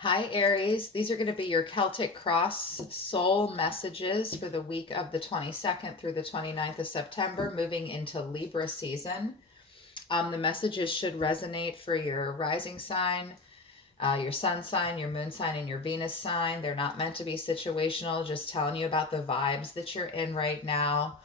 Hi, Aries. These are going to be your Celtic Cross Soul messages for the week of the 22nd through the 29th of September, moving into Libra season. The messages should resonate for your rising sign, your sun sign, your moon sign, and your Venus sign. They're not meant to be situational, just telling you about the vibes that you're in right now.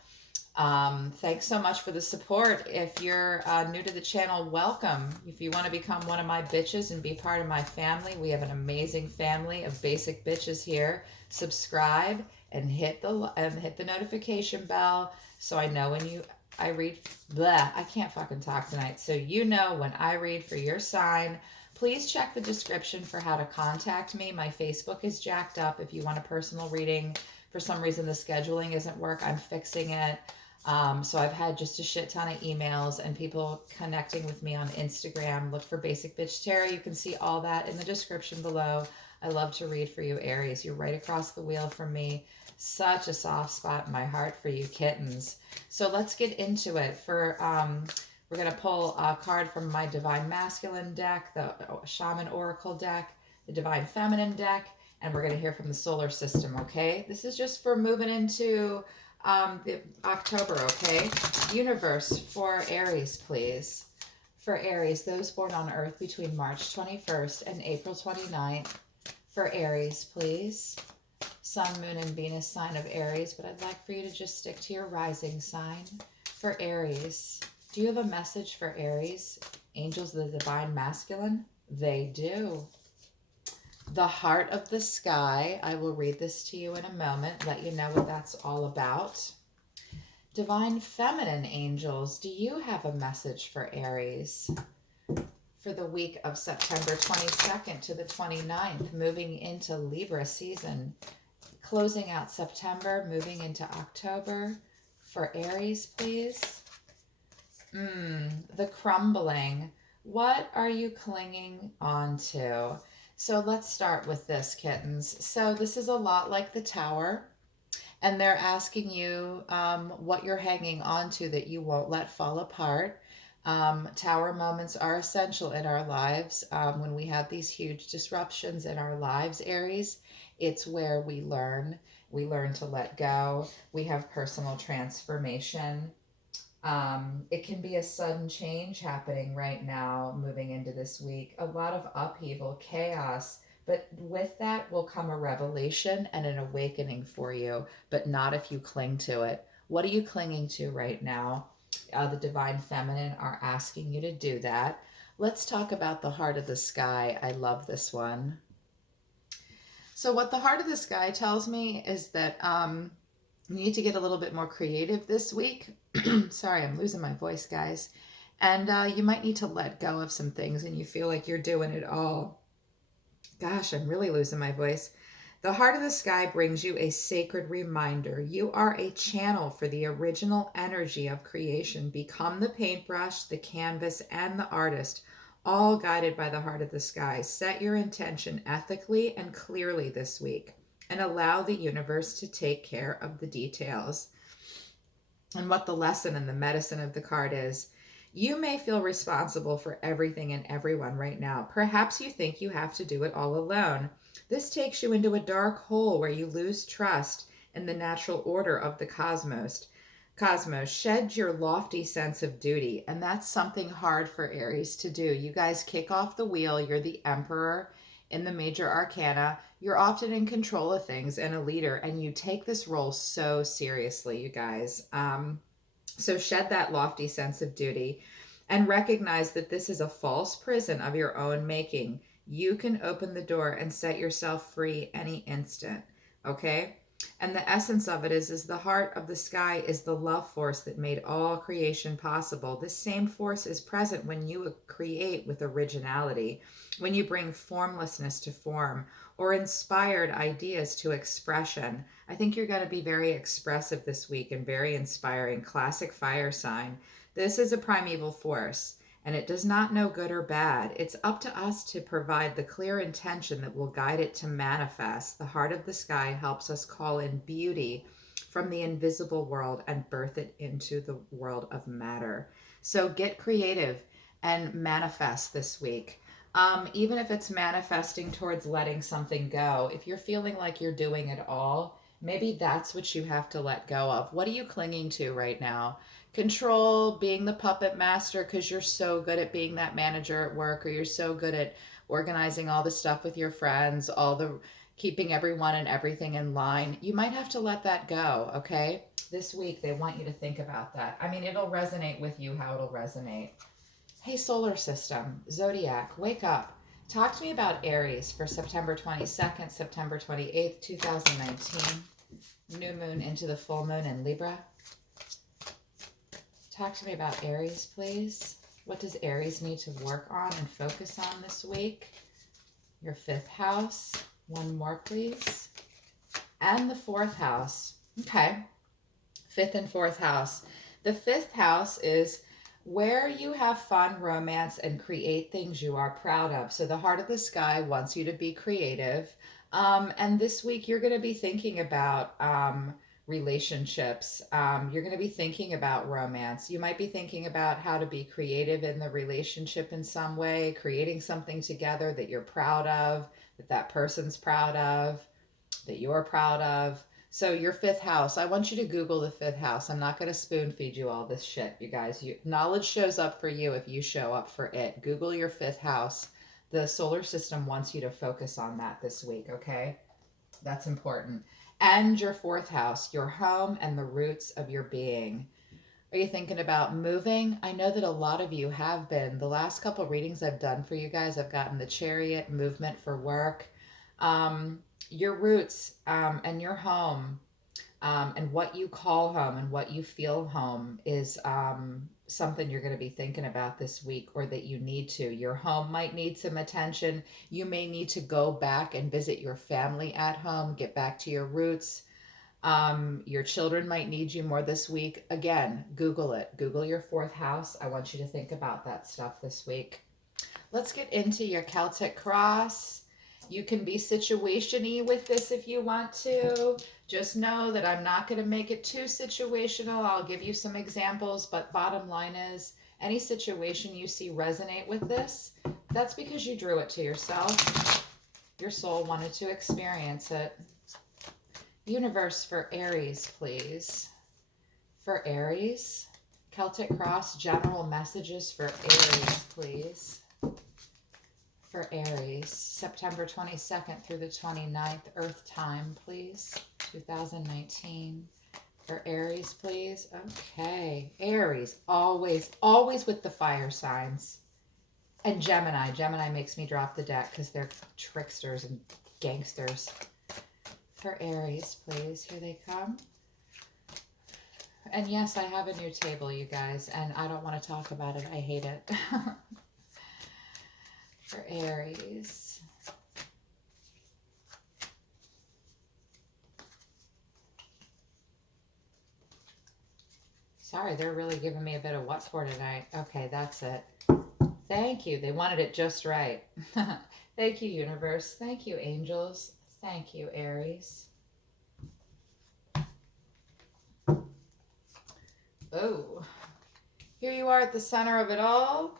Thanks so much for the support. If you're new to the channel, welcome. If you want to become one of my bitches and be part of my family, we have an amazing family of basic bitches here. Subscribe and hit the notification bell so I know when I read. Blah, I can't fucking talk tonight. So you know when I read for your sign. Please check the description for how to contact me. My Facebook is jacked up. If you want a personal reading, for some reason the scheduling isn't work. I'm fixing it. So I've had just a shit ton of emails and people connecting with me on Instagram. Look for Basic Bitch Tarot. You can see all that in the description below. I love to read for you, Aries. You're right across the wheel from me. Such a soft spot in my heart for you kittens. So let's get into it. We're gonna pull a card from my Divine Masculine deck, the Shaman Oracle deck, the Divine Feminine deck, and we're gonna hear from the solar system. Okay, this is just for moving into October, okay? Universe for Aries, please. For Aries, those born on Earth between March 21st and April 29th. For Aries, please. Sun, Moon, and Venus sign of Aries, but I'd like for you to just stick to your rising sign. For Aries, do you have a message for Aries? Angels of the Divine Masculine? They do. The Heart of the Sky. I will read this to you in a moment, let you know what that's all about. Divine Feminine Angels, do you have a message for Aries for the week of September 22nd to the 29th, moving into Libra season, closing out September, moving into October? For Aries, please. The Crumbling. What are you clinging on to? So let's start with this, kittens. So this is a lot like the Tower, and they're asking you what you're hanging on to that you won't let fall apart. Tower moments are essential in our lives. When we have these huge disruptions in our lives, Aries, it's where we learn. We learn to let go. We have personal transformation. It can be a sudden change happening right now, moving into this week. A lot of upheaval, chaos, but with that will come a revelation and an awakening for you, but not if you cling to it. What are you clinging to right now? The Divine Feminine are asking you to do that. Let's talk about the Heart of the Sky. I love this one. So, what the Heart of the Sky tells me is that you need to get a little bit more creative this week. Sorry, I'm losing my voice, guys. And you might need to let go of some things and you feel like you're doing it all. Gosh, I'm really losing my voice. The Heart of the Sky brings you a sacred reminder. You are a channel for the original energy of creation. Become the paintbrush, the canvas, and the artist, all guided by the Heart of the Sky. Set your intention ethically and clearly this week and allow the universe to take care of the details. And what the lesson and the medicine of the card is. You may feel responsible for everything and everyone right now. Perhaps you think you have to do it all alone. This takes you into a dark hole where you lose trust in the natural order of the cosmos. Shed your lofty sense of duty, and that's something hard for Aries to do. You guys kick off the wheel. You're the emperor in the major arcana. You're often in control of things and a leader, and you take this role so seriously, you guys. So shed that lofty sense of duty and recognize that this is a false prison of your own making. You can open the door and set yourself free any instant. Okay? And the essence of it is the heart of the sky is the love force that made all creation possible. This same force is present when you create with originality, when you bring formlessness to form or inspired ideas to expression. I think you're going to be very expressive this week and very inspiring. Classic fire sign. This is a primeval force and it does not know good or bad. It's up to us to provide the clear intention that will guide it to manifest. The Heart of the Sky helps us call in beauty from the invisible world and birth it into the world of matter. So get creative and manifest this week. Even if it's manifesting towards letting something go, if you're feeling like you're doing it all, maybe that's what you have to let go of. What are you clinging to right now? Control, being the puppet master because you're so good at being that manager at work, or you're so good at organizing all the stuff with your friends, all the keeping everyone and everything in line. You might have to let that go, okay? This week, they want you to think about that. I mean, it'll resonate with you how it'll resonate. Hey, solar system, zodiac, wake up. Talk to me about Aries for September 22nd, September 28th, 2019. New moon into the full moon in Libra. Talk to me about Aries, please. What does Aries need to work on and focus on this week? Your fifth house. One more, please. And the fourth house. Okay. Fifth and fourth house. The fifth house is where you have fun, romance, and create things you are proud of. So the heart of the sky wants you to be creative. And this week you're going to be thinking about relationships. You're going to be thinking about romance. You might be thinking about how to be creative in the relationship in some way, creating something together that you're proud of, that that person's proud of, that you're proud of. So your fifth house, I want you to Google the fifth house. I'm not going to spoon feed you all this shit, you guys. Knowledge shows up for you if you show up for it. Google your fifth house. The solar system wants you to focus on that this week, okay? That's important. And your fourth house, your home and the roots of your being. Are you thinking about moving? I know that a lot of you have been. The last couple readings I've done for you guys, I've gotten the chariot, movement for work. Your roots and your home and what you call home and what you feel home is something you're going to be thinking about this week, or that you need to. Your home might need some attention. You may need to go back and visit your family at home, get back to your roots. Your children might need you more this week. Again, Google it. Google your fourth house. I want you to think about that stuff this week. Let's get into your Celtic cross. You can be situation-y with this if you want to. Just know that I'm not going to make it too situational. I'll give you some examples, but bottom line is any situation you see resonate with this, that's because you drew it to yourself. Your soul wanted to experience it. Universe for Aries, please. For Aries, Celtic cross general messages for Aries, please. For Aries, September 22nd through the 29th, Earth time, please. 2019. For Aries, please. Okay. Aries, always, always with the fire signs. And Gemini. Gemini makes me drop the deck because they're tricksters and gangsters. For Aries, please. Here they come. And yes, I have a new table, you guys, and I don't want to talk about it. I hate it. For Aries. Sorry, they're really giving me a bit of what for tonight. Okay, that's it. Thank you. They wanted it just right. Thank you, universe. Thank you, angels. Thank you, Aries. Oh, here you are at the center of it all.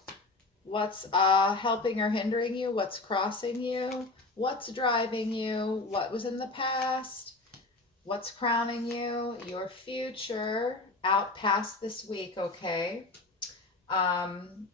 What's helping or hindering you? What's crossing you? What's driving you? What was in the past? What's crowning you? Your future out past this week, okay?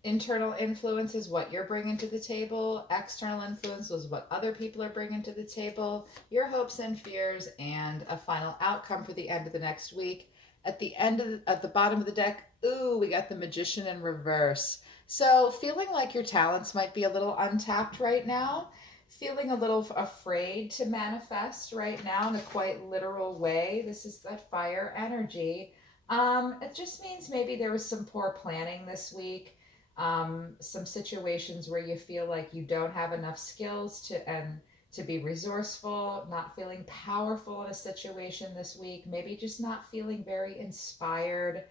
Internal influence is what you're bringing to the table. External influence is what other people are bringing to the table. Your hopes and fears, and a final outcome for the end of the next week. At the end of at the bottom of the deck, ooh, we got the Magician in reverse. So feeling like your talents might be a little untapped right now. Feeling a little afraid to manifest right now in a quite literal way. This is that fire energy. It just means maybe there was some poor planning this week. Some situations where you feel like you don't have enough skills to be resourceful, not feeling powerful in a situation this week, maybe just not feeling very inspired,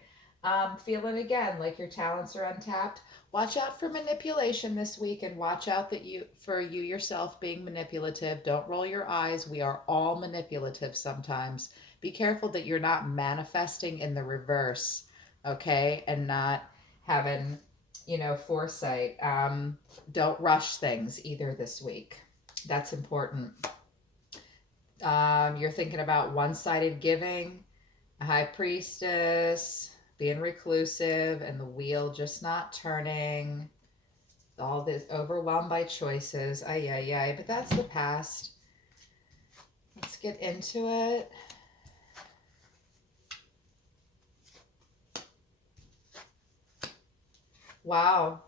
feeling again like your talents are untapped. Watch out for manipulation this week, and watch out that you yourself being manipulative. Don't roll your eyes. We are all manipulative sometimes. Be careful that you're not manifesting in the reverse, okay? And not having foresight. Don't rush things either this week. That's important. You're thinking about one sided giving, a high priestess, being reclusive, and the wheel just not turning. All this overwhelmed by choices. Ay, ay, ay. But that's the past. Let's get into it. Wow.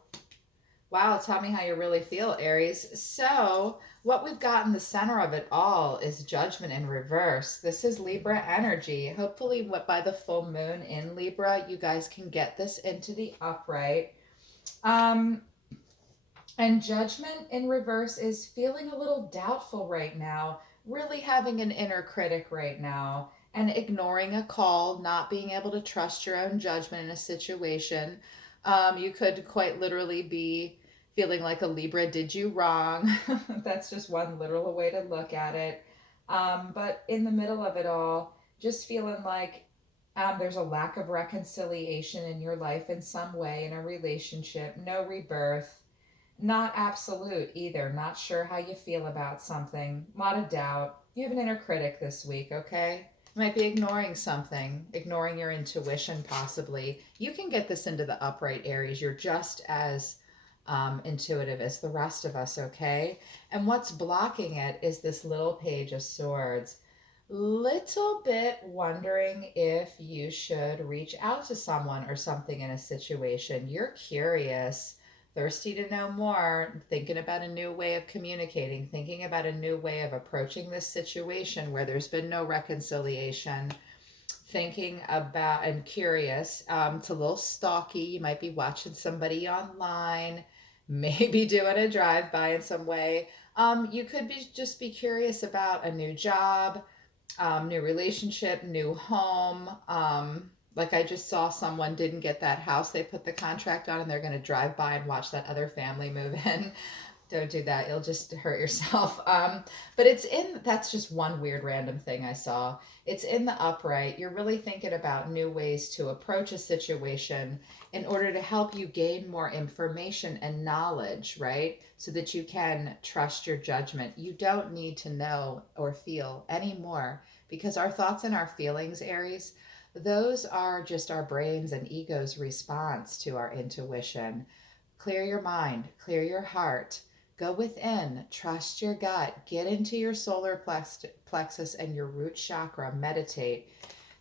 Wow, tell me how you really feel, Aries. So, what we've got in the center of it all is judgment in reverse. This is Libra energy. Hopefully, by the full moon in Libra, you guys can get this into the upright. Um, and judgment in reverse is feeling a little doubtful right now, really having an inner critic right now, and ignoring a call, not being able to trust your own judgment in a situation. You could quite literally be feeling like a Libra did you wrong. That's just one literal way to look at it. But in the middle of it all, just feeling like there's a lack of reconciliation in your life in some way, in a relationship, no rebirth, not absolute either. Not sure how you feel about something. A lot of doubt. You have an inner critic this week, okay? You might be ignoring something, ignoring your intuition, possibly. You can get this into the upright Aries. You're just as intuitive as the rest of us, okay? And what's blocking it is this little Page of Swords. Little bit wondering if you should reach out to someone or something in a situation. You're curious, thirsty to know more, thinking about a new way of communicating, thinking about a new way of approaching this situation where there's been no reconciliation, thinking about and curious. It's a little stalky. You might be watching somebody online, maybe doing a drive by in some way. You could just be curious about a new job, new relationship, new home. Like I just saw someone didn't get that house they put the contract on, and they're going to drive by and watch that other family move in. Don't do that. You'll just hurt yourself. But that's just one weird random thing I saw. It's in the upright. You're really thinking about new ways to approach a situation in order to help you gain more information and knowledge, right? So that you can trust your judgment. You don't need to know or feel anymore because our thoughts and our feelings, Aries, those are just our brains and ego's response to our intuition. Clear your mind, clear your heart. Go within, trust your gut, get into your solar plexus and your root chakra, meditate.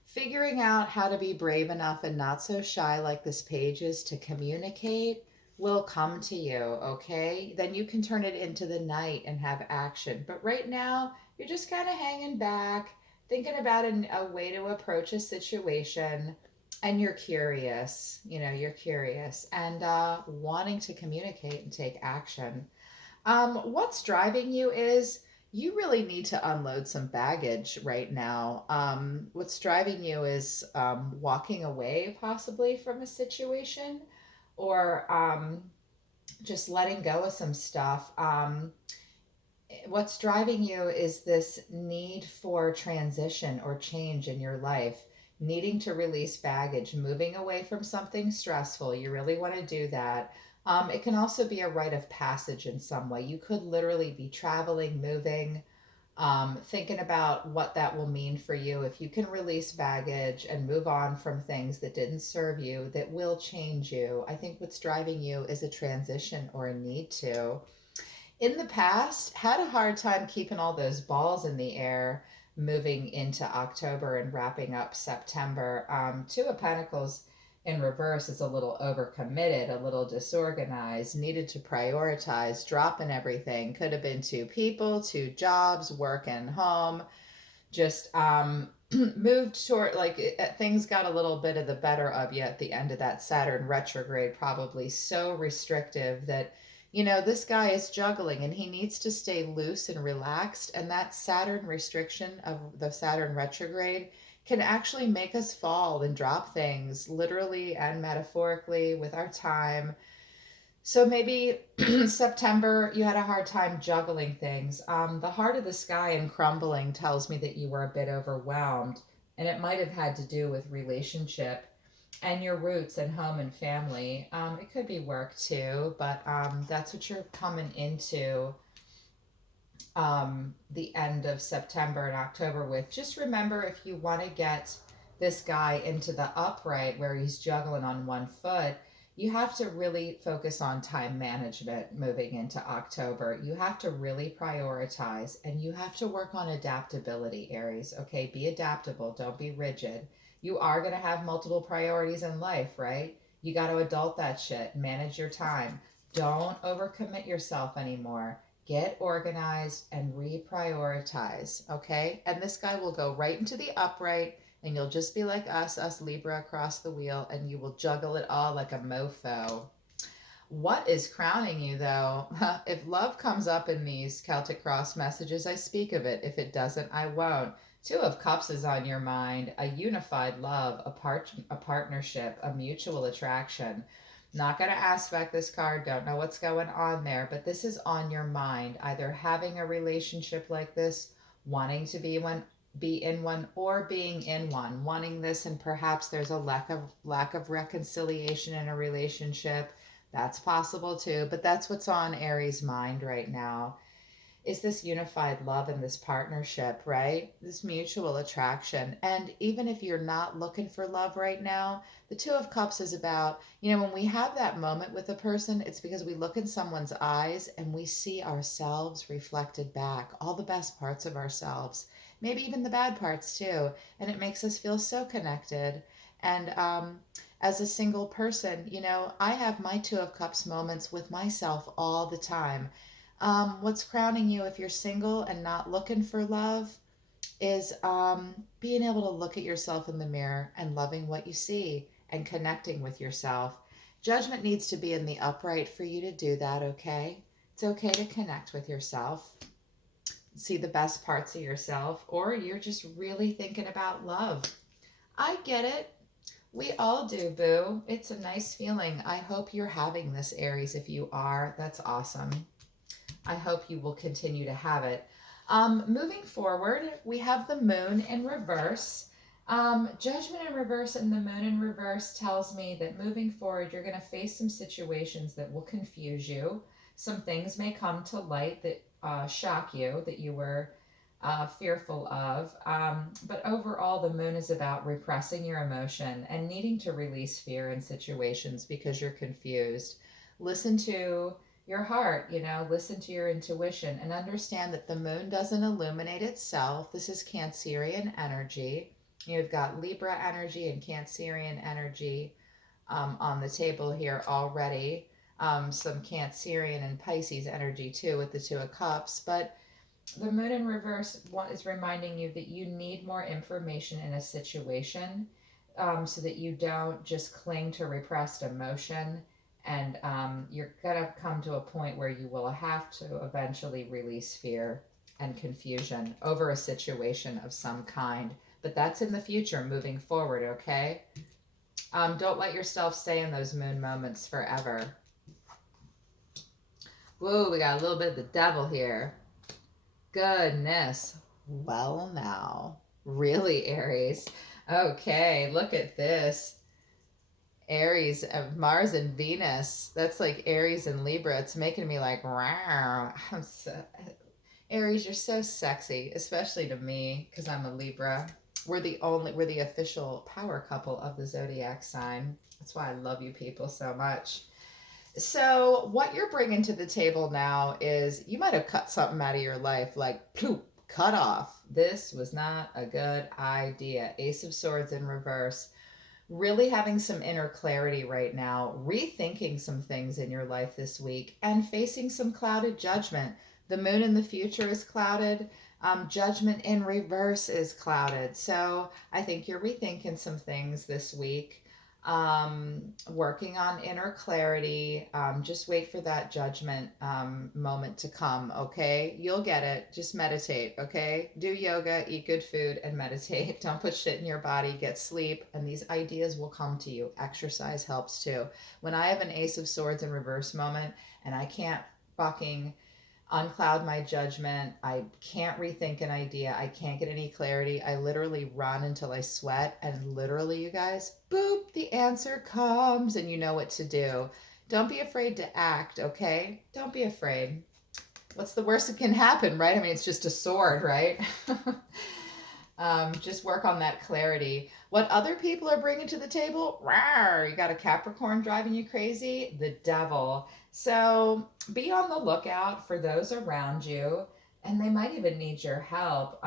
Figuring out how to be brave enough and not so shy like this page is to communicate will come to you, okay? Then you can turn it into the night and have action. But right now, you're just kind of hanging back, thinking about a way to approach a situation, and you're curious. You're curious and wanting to communicate and take action. What's driving you is you really need to unload some baggage right now. What's driving you is walking away possibly from a situation or just letting go of some stuff. What's driving you is this need for transition or change in your life, needing to release baggage, moving away from something stressful. You really want to do that. It can also be a rite of passage in some way. You could literally be traveling, moving, thinking about what that will mean for you. If you can release baggage and move on from things that didn't serve you, that will change you. I think what's driving you is a transition or a need to. In the past, had a hard time keeping all those balls in the air moving into October and wrapping up September. Two of Pentacles in reverse is a little overcommitted, a little disorganized, needed to prioritize, dropping everything. Could have been two people, two jobs, work and home. Just moved toward, things got a little bit of the better of you at the end of that Saturn retrograde, probably so restrictive that this guy is juggling and he needs to stay loose and relaxed. And that Saturn restriction of the Saturn retrograde can actually make us fall and drop things literally and metaphorically with our time. So maybe September, you had a hard time juggling things. The heart of the sky and crumbling tells me that you were a bit overwhelmed, and it might have had to do with relationship. and your roots and home and family. It could be work too, but that's what you're coming into the end of September and October with. Just remember, if you want to get this guy into the upright where he's juggling on one foot, you have to really focus on time management moving into October. You have to really prioritize and you have to work on adaptability, Aries. Okay, be adaptable, don't be rigid. You are going to have multiple priorities in life, right? You got to adult that shit, manage your time. Don't overcommit yourself anymore. Get organized and reprioritize, okay? And this guy will go right into the upright, and you'll just be like us Libra across the wheel, and you will juggle it all like a mofo. What is crowning you, though? If love comes up in these Celtic cross messages, I speak of it. If it doesn't, I won't. Two of Cups is on your mind. A unified love, a partnership, a mutual attraction. Not going to aspect this card, don't know what's going on there, but this is on your mind. Either having a relationship like this, wanting to be in one, or being in one, wanting this, and perhaps there's a lack of reconciliation in a relationship. That's possible too, but that's what's on Aries' mind right now is this unified love and this partnership, right? This mutual attraction. And even if you're not looking for love right now, the Two of Cups is about, when we have that moment with a person, it's because we look in someone's eyes and we see ourselves reflected back, all the best parts of ourselves, maybe even the bad parts too. And it makes us feel so connected. And as a single person, I have my Two of Cups moments with myself all the time. What's crowning you if you're single and not looking for love is being able to look at yourself in the mirror and loving what you see and connecting with yourself. Judgment needs to be in the upright for you to do that, okay? It's okay to connect with yourself, see the best parts of yourself, or you're just really thinking about love. I get it. We all do, boo. It's a nice feeling. I hope you're having this, Aries. If you are, that's awesome. I hope you will continue to have it. Moving forward, we have the moon in reverse. Judgment in reverse and the moon in reverse tells me that moving forward, you're going to face some situations that will confuse you. Some things may come to light that shock you, that you were fearful of. But overall, the moon is about repressing your emotion and needing to release fear in situations because you're confused. Listen to your heart, listen to your intuition and understand that the moon doesn't illuminate itself. This is Cancerian energy. You've got Libra energy and Cancerian energy on the table here already. Some Cancerian and Pisces energy too with the Two of Cups. But the moon in reverse is reminding you that you need more information in a situation so that you don't just cling to repressed emotion. And you're going to come to a point where you will have to eventually release fear and confusion over a situation of some kind. But that's in the future moving forward, okay? Don't let yourself stay in those moon moments forever. Whoa, we got a little bit of the devil here. Goodness. Well, now. Really, Aries? Okay, look at this. Aries of Mars and Venus. That's like Aries and Libra. It's making me like, wow. Aries, you're so sexy, especially to me because I'm a Libra. We're the official power couple of the zodiac sign. That's why I love you people so much. So, what you're bringing to the table now is you might have cut something out of your life, like, poof, cut off. This was not a good idea. Ace of Swords in reverse. Really having some inner clarity right now, rethinking some things in your life this week, and facing some clouded judgment. The moon in the future is clouded. Judgment in reverse is clouded. So, I think you're rethinking some things this week, working on inner clarity. Just wait for that judgment moment to come, okay? You'll get it. Just meditate, okay? Do yoga, eat good food, and meditate. Don't put shit in your body, get sleep, and these ideas will come to you. Exercise helps too. When I have an Ace of Swords in reverse moment and I can't fucking uncloud my judgment. I can't rethink an idea. I can't get any clarity. I literally run until I sweat, and literally, you guys, boop, the answer comes and you know what to do. Don't be afraid to act, okay? Don't be afraid. What's the worst that can happen, right? I mean, it's just a sword, right? Just work on that clarity. What other people are bringing to the table? Rawr, you got a Capricorn driving you crazy? The devil. So be on the lookout for those around you, and they might even need your help.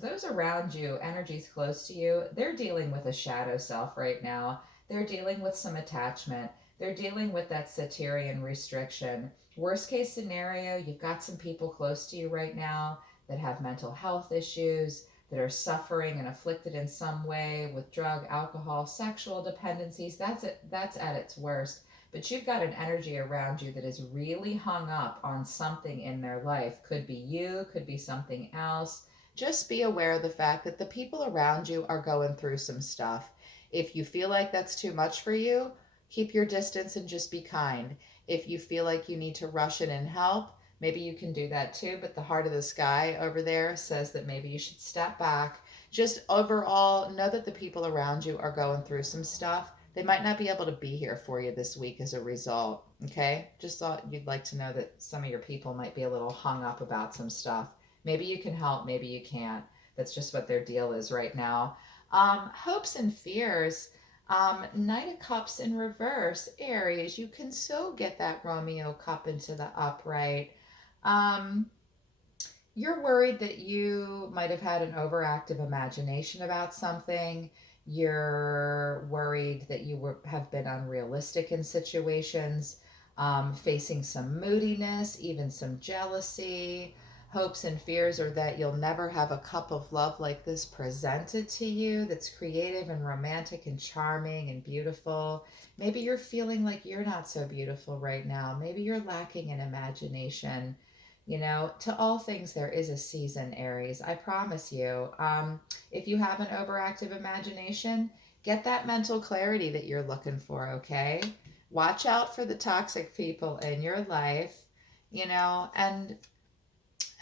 Those around you, energies close to you, they're dealing with a shadow self right now. They're dealing with some attachment. They're dealing with that Satyrian restriction. Worst case scenario, you've got some people close to you right now that have mental health issues, that are suffering and afflicted in some way with drug, alcohol, sexual dependencies. That's at its worst. But you've got an energy around you that is really hung up on something in their life. Could be you, could be something else. Just be aware of the fact that the people around you are going through some stuff. If you feel like that's too much for you, keep your distance and just be kind. If you feel like you need to rush in and help, maybe you can do that too, but the heart of the sky over there says that maybe you should step back. Just overall, know that the people around you are going through some stuff. They might not be able to be here for you this week as a result. Okay? Just thought you'd like to know that some of your people might be a little hung up about some stuff. Maybe you can help, maybe you can't. That's just what their deal is right now. Hopes and fears. Knight of Cups in reverse, Aries. You can so get that Romeo cup into the upright. Um, you're worried that you might have had an overactive imagination about something. You're worried that have been unrealistic in situations, facing some moodiness, even some jealousy. Hopes and fears are that you'll never have a cup of love like this presented to you that's creative and romantic and charming and beautiful. Maybe you're feeling like you're not so beautiful right now. Maybe you're lacking in imagination. To all things there is a season, Aries. I promise you. If you have an overactive imagination, get that mental clarity that you're looking for, okay? Watch out for the toxic people in your life,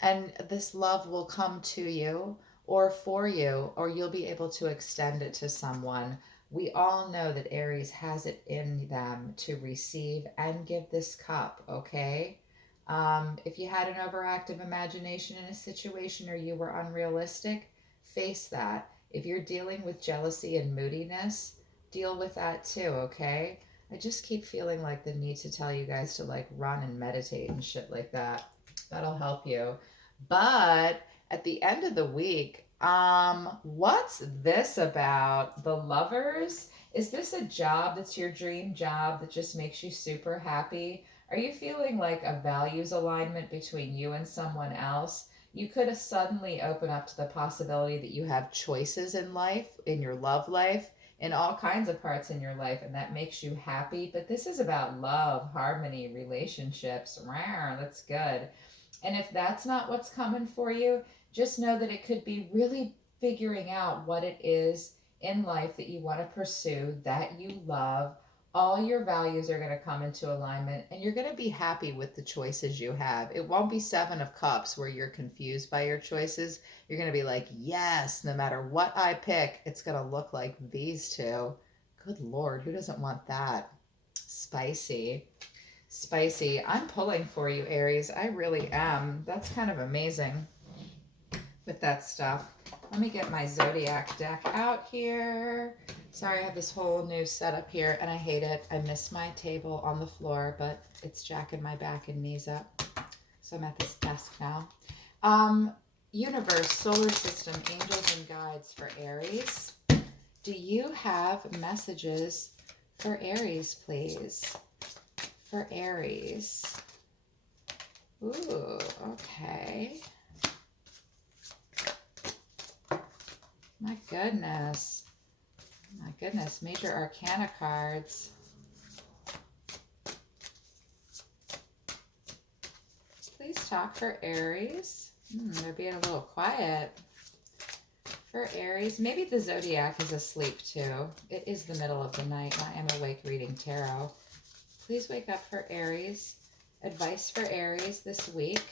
and this love will come to you or for you, or you'll be able to extend it to someone. We all know that Aries has it in them to receive and give this cup, okay? If you had an overactive imagination in a situation or you were unrealistic, face that. If you're dealing with jealousy and moodiness, deal with that too, okay? I just keep feeling like the need to tell you guys to like run and meditate and shit like that. That'll help you. But at the end of the week, what's this about? The Lovers? Is this a job that's your dream job that just makes you super happy? Are you feeling like a values alignment between you and someone else? You could suddenly open up to the possibility that you have choices in life, in your love life, in all kinds of parts in your life, and that makes you happy. But this is about love, harmony, relationships. Rawr, that's good. And if that's not what's coming for you, just know that it could be really figuring out what it is in life that you want to pursue, that you love. All your values are going to come into alignment and you're going to be happy with the choices you have. It won't be Seven of Cups where you're confused by your choices. You're going to be like, yes, no matter what I pick, it's going to look like these two. Good Lord, who doesn't want that? Spicy. Spicy. I'm pulling for you, Aries. I really am. That's kind of amazing with that stuff. Let me get my Zodiac deck out here. Sorry, I have this whole new setup here, and I hate it. I miss my table on the floor, but it's jacking my back and knees up. So I'm at this desk now. Universe, solar system, angels, and guides for Aries. Do you have messages for Aries, please? For Aries. Ooh, okay. My goodness. My goodness, major arcana cards. Please talk for Aries. They're being a little quiet. For Aries, maybe the Zodiac is asleep too. It is the middle of the night. I am awake reading tarot. Please wake up for Aries. Advice for Aries this week.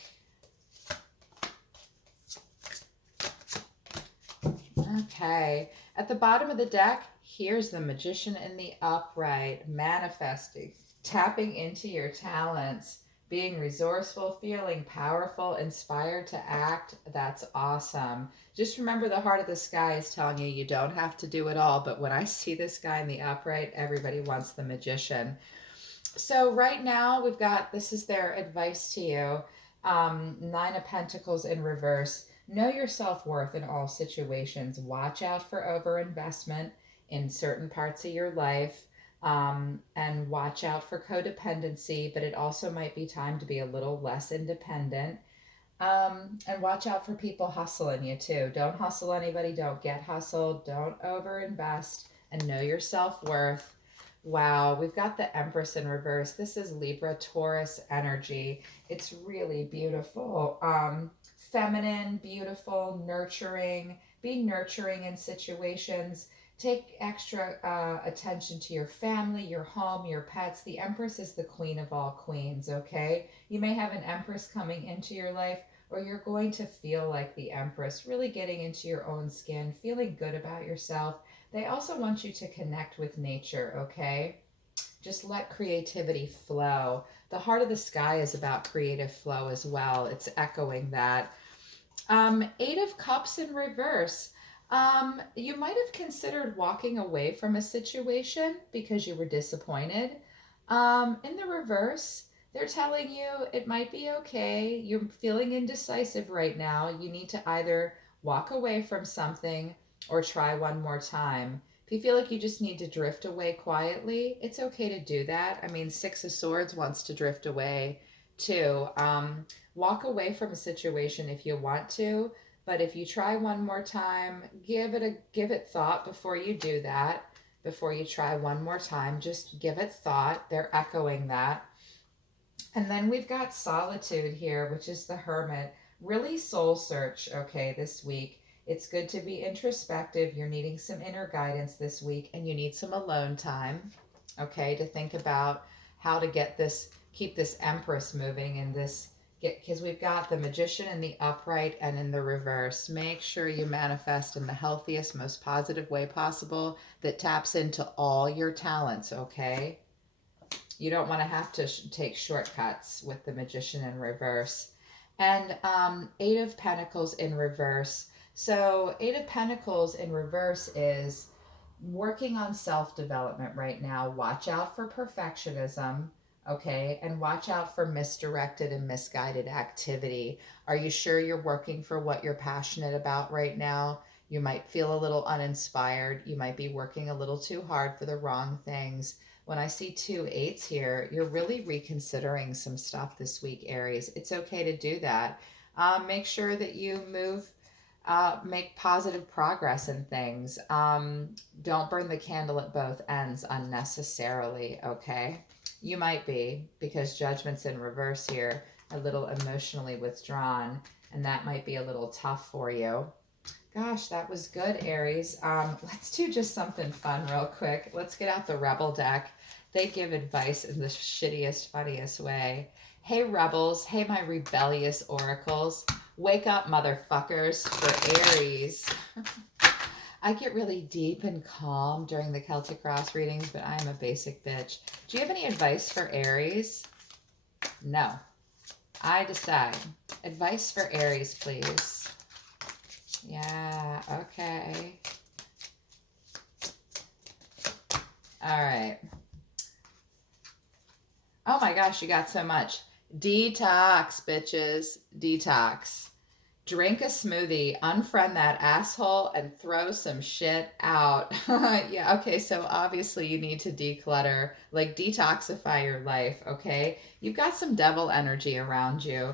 Okay. At the bottom of the deck, here's the Magician in the upright, manifesting, tapping into your talents, being resourceful, feeling powerful, inspired to act. That's awesome. Just remember the heart of the sky is telling you you don't have to do it all. But when I see this guy in the upright, everybody wants the Magician. So right now we've got, this is their advice to you. Nine of Pentacles in reverse. Know your self-worth in all situations. Watch out for overinvestment in certain parts of your life. And watch out for codependency, but it also might be time to be a little less independent. And watch out for people hustling you too. Don't hustle anybody. Don't get hustled. Don't overinvest, and know your self-worth. Wow, we've got the Empress in reverse. This is Libra Taurus energy. It's really beautiful. Feminine, beautiful, nurturing. Be nurturing in situations. Take extra attention to your family, your home, your pets. The Empress is the queen of all queens, okay? You may have an Empress coming into your life, or you're going to feel like the Empress, really getting into your own skin, feeling good about yourself. They also want you to connect with nature, okay? Just let creativity flow. The heart of the sky is about creative flow as well. It's echoing that. Eight of Cups in reverse. You might have considered walking away from a situation because you were disappointed. In the reverse, they're telling you it might be okay. You're feeling indecisive right now. You need to either walk away from something or try one more time. If you feel like you just need to drift away quietly, it's okay to do that. I mean, Six of Swords wants to drift away too. Walk away from a situation if you want to, but if you try one more time, give it thought before you do that. Before you try one more time, just give it thought. They're echoing that. And then we've got Solitude here, which is the Hermit. Really soul search, okay, this week. It's good to be introspective. You're needing some inner guidance this week, and you need some alone time, okay, to think about how to get this, keep this Empress moving and this, because we've got the Magician in the upright and in the reverse. Make sure you manifest in the healthiest, most positive way possible that taps into all your talents, okay? You don't want to have to take shortcuts with the Magician in reverse. And Eight of Pentacles in reverse. So Eight of Pentacles in reverse is working on self-development right now. Watch out for perfectionism, okay? And watch out for misdirected and misguided activity. Are you sure you're working for what you're passionate about right now? You might feel a little uninspired. You might be working a little too hard for the wrong things. When I see two eights here, you're really reconsidering some stuff this week, Aries. It's okay to do that. Make sure that you make positive progress in things. Don't burn the candle at both ends unnecessarily, okay? You might be, because Judgment's in reverse here, a little emotionally withdrawn, and that might be a little tough for you. Gosh, that was good, Aries. Let's do just something fun real quick. Let's get out the Rebel deck. They give advice in the shittiest, funniest way. Hey, Rebels. Hey, my rebellious oracles. Wake up, motherfuckers, for Aries. I get really deep and calm during the Celtic Cross readings, but I'm a basic bitch. Do you have any advice for Aries? No. I decide. Advice for Aries, please. Yeah, okay. All right. Oh my gosh, you got so much. Detox, bitches. Detox. Drink a smoothie, unfriend that asshole, and throw some shit out. Yeah, okay, so obviously you need to declutter, like detoxify your life, okay? You've got some devil energy around you.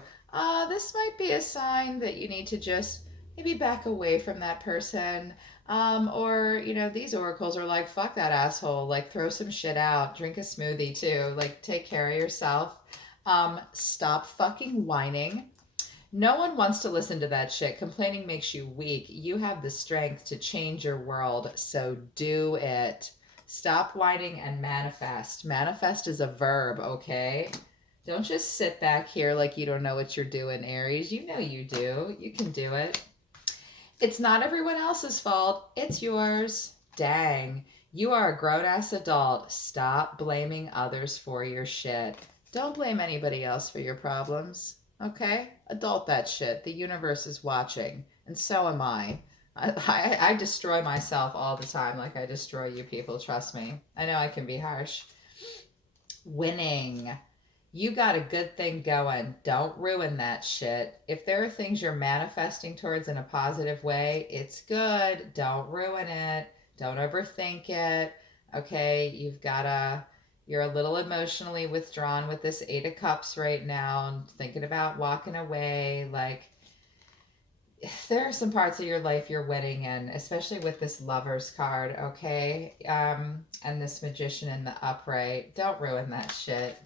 This might be a sign that you need to just maybe back away from that person. Or, you know, these oracles are like, fuck that asshole, like throw some shit out, drink a smoothie too, like take care of yourself. Stop fucking whining. No one wants to listen to that shit. Complaining makes you weak. You have the strength to change your world, so do it. Stop whining and manifest. Manifest is a verb, okay? Don't just sit back here like you don't know what you're doing, Aries. You know you do. You can do it. It's not everyone else's fault. It's yours. Dang. You are a grown ass adult. Stop blaming others for your shit. Don't blame anybody else for your problems. Okay? Adult that shit. The universe is watching. And so am I. I destroy myself all the time like I destroy you people. Trust me. I know I can be harsh. Winning. You got a good thing going. Don't ruin that shit. If there are things you're manifesting towards in a positive way, it's good. Don't ruin it. Don't overthink it. Okay, you're a little emotionally withdrawn with this 8 of Cups right now and thinking about walking away. Like, there are some parts of your life you're winning in, especially with this Lovers card, okay? And this Magician in the upright. Don't ruin that shit.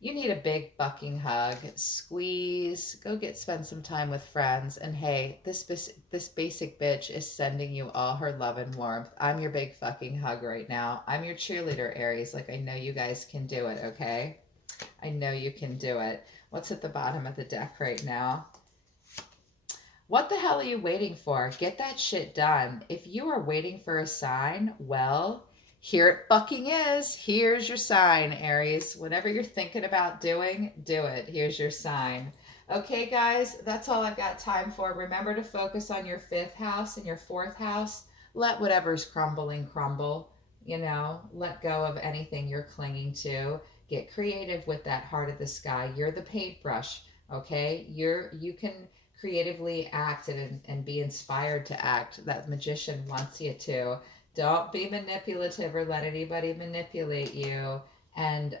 You need a big fucking hug. Squeeze. Go spend some time with friends. And hey, this basic bitch is sending you all her love and warmth. I'm your big fucking hug right now. I'm your cheerleader, Aries. Like, I know you guys can do it, okay? I know you can do it. What's at the bottom of the deck right now? What the hell are you waiting for? Get that shit done. If you are waiting for a sign, well, here it fucking is. Here's your sign, Aries. Whatever you're thinking about doing, do it. Here's your sign. Okay, guys, that's all I've got time for. Remember to focus on your 5th house and your 4th house. Let whatever's crumbling crumble. Let go of anything you're clinging to. Get creative with that heart of the sky. You're the paintbrush, okay? You can creatively act and be inspired to act. That Magician wants you to. Don't be manipulative or let anybody manipulate you. And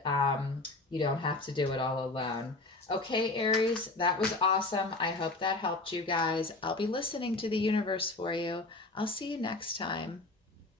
you don't have to do it all alone. Okay, Aries, that was awesome. I hope that helped you guys. I'll be listening to the universe for you. I'll see you next time.